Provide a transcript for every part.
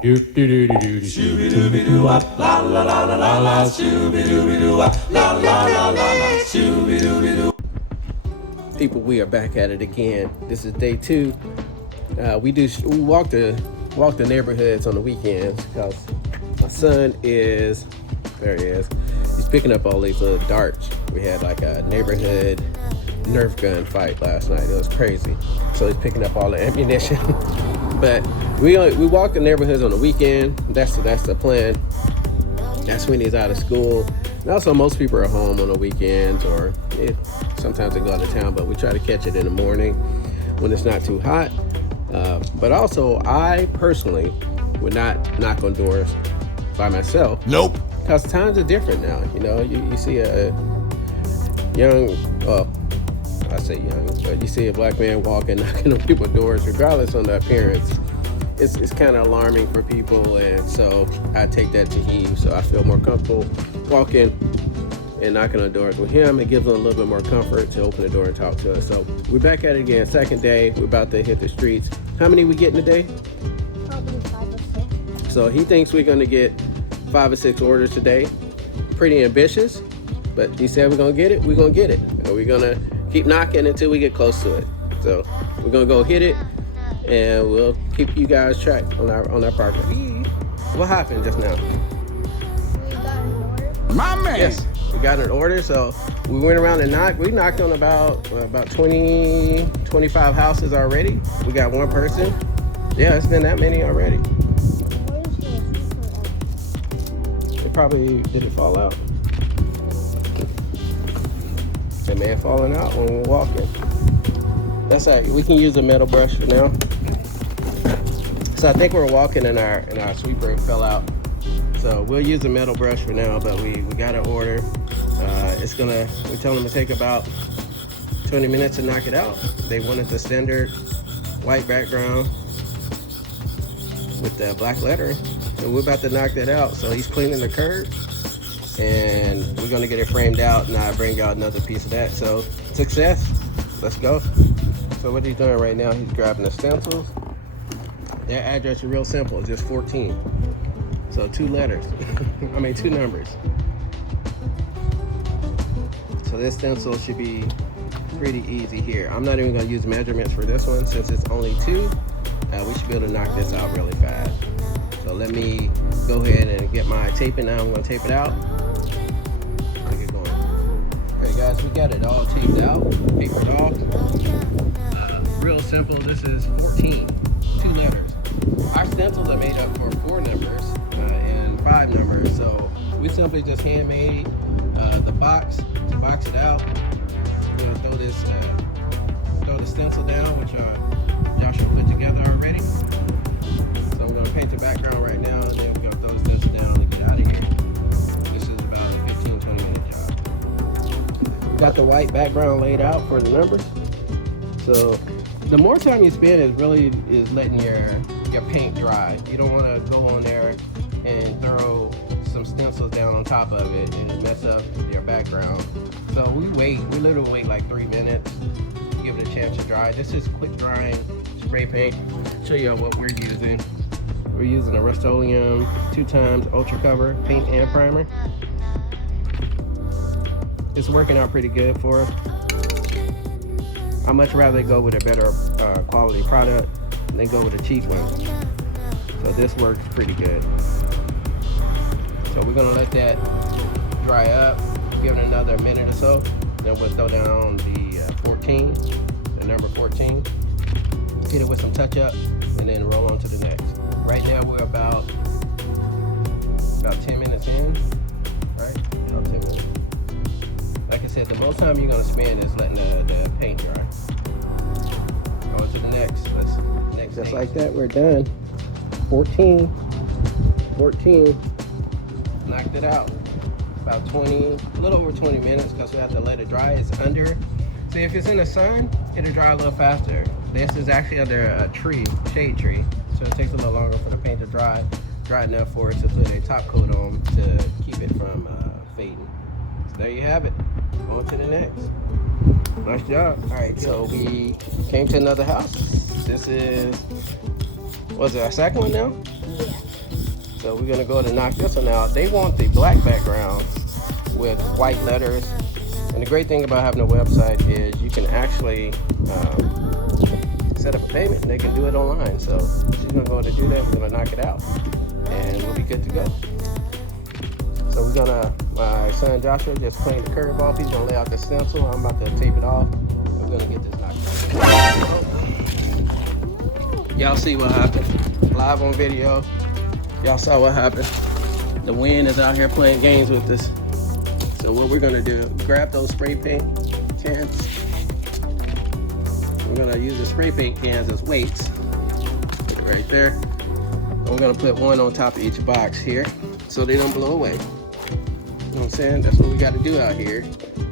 People, we are back at it again. This is day 2. We walk the neighborhoods on the weekends because my son is, there he is, he's picking up all these little darts. We had like a neighborhood Nerf gun fight last night. It was crazy. So he's picking up all the ammunition. But we walk the neighborhoods on the weekend. That's the plan. That's when he's out of school. And also most people are home on the weekends, or sometimes they go out of town, but we try to catch it in the morning when it's not too hot. But also, I personally would not knock on doors by myself. Nope. Because times are different now. You know, you see a young, well, I say young, but you see a black man walking, knocking on people's doors, regardless on the appearance. It's kind of alarming for people, and so I take that to heed. So I feel more comfortable walking and knocking on doors with him. It gives him a little bit more comfort to open the door and talk to us. So we're back at it again, second day. We're about to hit the streets. How many we getting today? Probably 5 or 6. So he thinks we're going to get 5 or 6 orders today. Pretty ambitious, but he said we're going to get it. We're going to get it. And we're going to keep knocking until we get close to it. So we're going to go hit it, and we'll keep you guys track on our progress. What happened just now? We got an order. My man. Yes, we got an order, so we went around and knocked. We knocked on about 20, 25 houses already. We got one person. Yeah, it's been that many already. Where is the It probably, did it fall out? It may have fallen out when we were walking. That's all right, we can use a metal brush for now. So I think we're walking and our sweeper fell out. So we'll use a metal brush for now, but we got an order. We're telling them to take about 20 minutes to knock it out. They wanted the standard white background with the black lettering. So we're about to knock that out. So he's cleaning the curb, and we're gonna get it framed out, and I'll bring out another piece of that. So success, let's go. So what he's doing right now, he's grabbing the stencils. Their address is real simple, it's just 14. So 2 letters, 2 numbers. So this stencil should be pretty easy here. I'm not even gonna use measurements for this one since it's only 2. We should be able to knock this out really fast. So let me go ahead and get my taping now. I'm gonna tape it out. I'll get going. All right guys, we got it all taped out, papered off. Real simple, this is 14, 2 letters. Our stencils are made up for 4 numbers and 5 numbers. So we simply just handmade the box to box it out. We're gonna throw the stencil down, which y'all should put together already. So I'm gonna paint the background right now, and then we're gonna throw the stencil down and get out of here. This is about a 15-20 minute job. Got the white background laid out for the numbers. So the more time you spend is letting your paint dry. You don't want to go on there and throw some stencils down on top of it and mess up your background. So we literally wait like 3 minutes, give it a chance to dry. This is quick drying spray paint. Show you what we're using. We're using a Rust-Oleum 2x Ultra Cover paint and primer. It's working out pretty good for us. I'd much rather go with a better quality product than go with a cheap one. So this works pretty good. So we're gonna let that dry up, give it another minute or so. Then we'll throw down the 14, the number 14. Hit it with some touch-up, and then roll on to the next. Right now we're about 10 minutes in, right? About 10 minutes. Like I said, the most time you're gonna spend is letting the paint dry. Go to the next. Just like that, we're done. 14. Knocked it out. About 20, a little over 20 minutes because we have to let it dry. It's under. See, if it's in the sun, it'll dry a little faster. This is actually under a tree, shade tree, so it takes a little longer for the paint to dry enough for it to put a top coat on to keep it from fading. So there you have it. On to the next. Nice job. All right, so we came to another house. This is Was it our second one now? Yeah. So we're gonna go ahead and knock this one out. They want the black background with white letters. And the great thing about having a website is you can actually set up a payment and they can do it online. So she's gonna go ahead and do that. We're gonna knock it out and we'll be good to go. So we're gonna, my son Joshua just cleaned the curb off. He's gonna lay out the stencil. I'm about to tape it off. We're gonna get this knocked out. Y'all see what happened? Live on video. Y'all saw what happened. The wind is out here playing games with us. So what we're gonna do, grab those spray paint cans. We're gonna use the spray paint cans as weights. Put it right there. And we're gonna put one on top of each box here so they don't blow away. You know what I'm saying? That's what we gotta do out here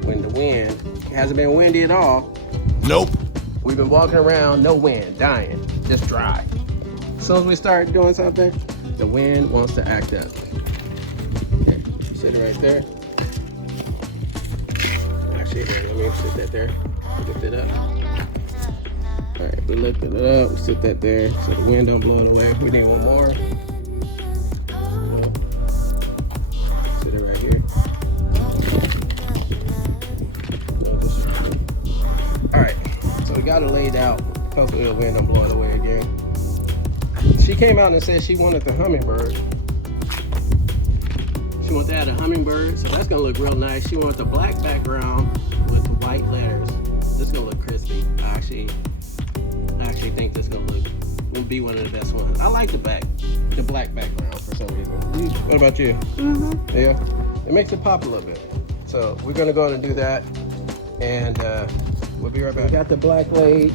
when the wind, it hasn't been windy at all. Nope. We've been walking around, no wind, dying, just dry. As soon as we start doing something, the wind wants to act up. Okay, sit it right there. Actually, here, let me sit that there. Lift it up. All right, we lifted it up, sit that there so the wind don't blow it away. We need one more. Sit it right here. All right, so we got it laid out. Hopefully the wind don't blow it away again. She came out and said she wanted the hummingbird. She wanted to add a hummingbird, so that's gonna look real nice. She wants the black background with the white letters. This is gonna look crispy. I actually think this gonna will be one of the best ones. I like the black background for some reason. What about you? Mm-hmm. Yeah, it makes it pop a little bit. So we're gonna go ahead and do that, and we'll be right back. We got the black laid.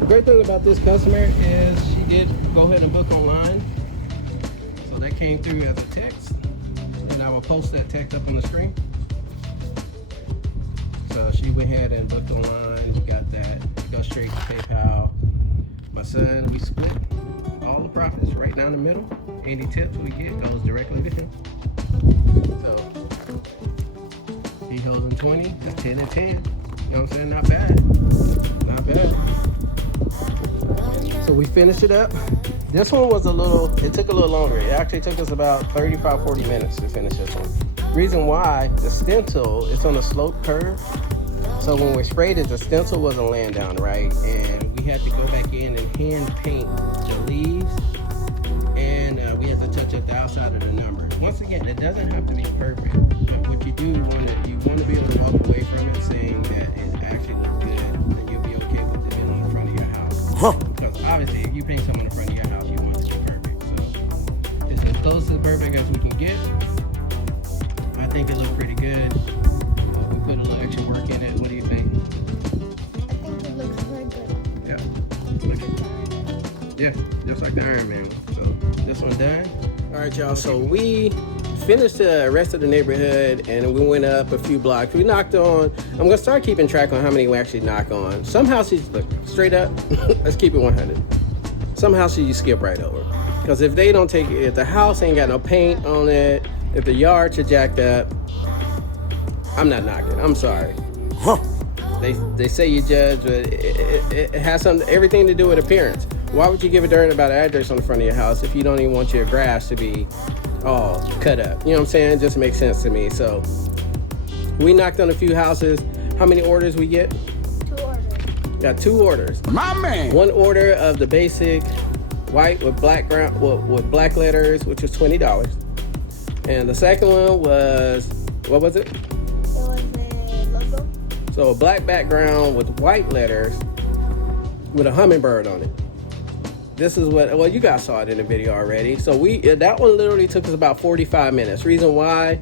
The great thing about this customer is she did go ahead and book online. So that came through as a text. And I will post that text up on the screen. So she went ahead and booked online. We got that. Go straight to PayPal. My son, we split all the profits right down the middle. Any tips we get goes directly to him. So he holding 20, that's 10 and 10. You know what I'm saying? Not bad. Not bad. So we finished it up. This one was it took a little longer. It actually took us about 35-40 minutes to finish this one. Reason why, the stencil, it's on a slope curve. So when we sprayed it, the stencil wasn't laying down right. And we had to go back in and hand paint the leaves. And we had to touch up the outside of the numbers. Once again, it doesn't have to be perfect. But what you do, you want to be able to walk away from it saying that it actually looks good. And you'll be okay with it being on the front of your house. Because obviously, if you paint something on the front of your house, you want it to be perfect. So it's as close to perfect as we can get. I think it looked pretty good. We put a little extra work in it. What do you think? I think it looks very good. Yeah. Yeah, just like the Iron Man. So this one done. All right, y'all. So we finished the rest of the neighborhood and we went up a few blocks. We knocked on, I'm gonna start keeping track on how many we actually knock on. Some houses, look, straight up, let's keep it 100. Some houses you skip right over. Because if they don't take it, if the house ain't got no paint on it, if the yards are jacked up, I'm not knocking, I'm sorry. They say you judge, but it has everything to do with appearance. Why would you give a darn about an address on the front of your house if you don't even want your grass to be all cut up? You know what I'm saying? It just makes sense to me. So we knocked on a few houses. How many orders we get? 2 orders. Got 2 orders. My man. 1 order of the basic white with black ground with black letters, which was $20. And the second one was, what was it? It was a logo. So a black background with white letters with a hummingbird on it. This is what, well, you guys saw it in the video already. So that one literally took us about 45 minutes. Reason why,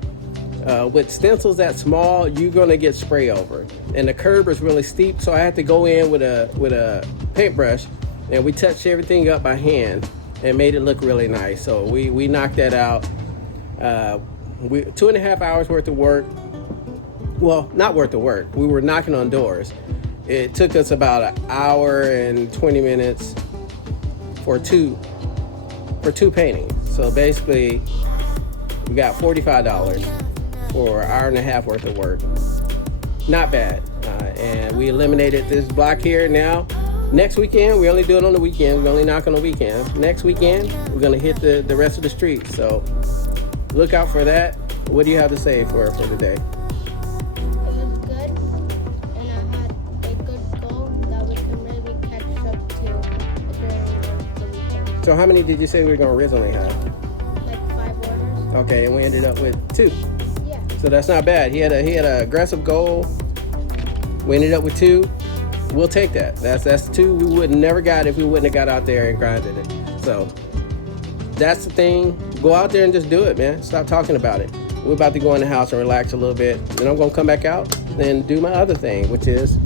with stencils that small, you're gonna get spray over. And the curb is really steep, so I had to go in with a paintbrush and we touched everything up by hand and made it look really nice. So we knocked that out. 2.5 hours worth of work. Well, not worth of work. We were knocking on doors. It took us about 1 hour and 20 minutes for two paintings. So basically, we got $45 for 1.5 hours worth of work. Not bad. And we eliminated this block here now. Next weekend, we only do it on the weekends. We only knock on the weekends. Next weekend, we're gonna hit the rest of the street. So look out for that. What do you have to say for today? It was good, and I had a good goal that we can maybe catch up to during the weekend. So how many did you say we were gonna originally have? Like 5 orders. Okay, and we ended up with 2. Yeah. So that's not bad. He had an aggressive goal. We ended up with 2. We'll take that. That's 2 we would never got if we wouldn't have got out there and grinded it. So that's the thing. Go out there and just do it, man. Stop talking about it. We're about to go in the house and relax a little bit. Then I'm gonna come back out and do my other thing, which is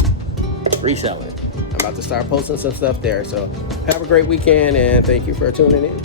reselling. I'm about to start posting some stuff there. So have a great weekend and thank you for tuning in.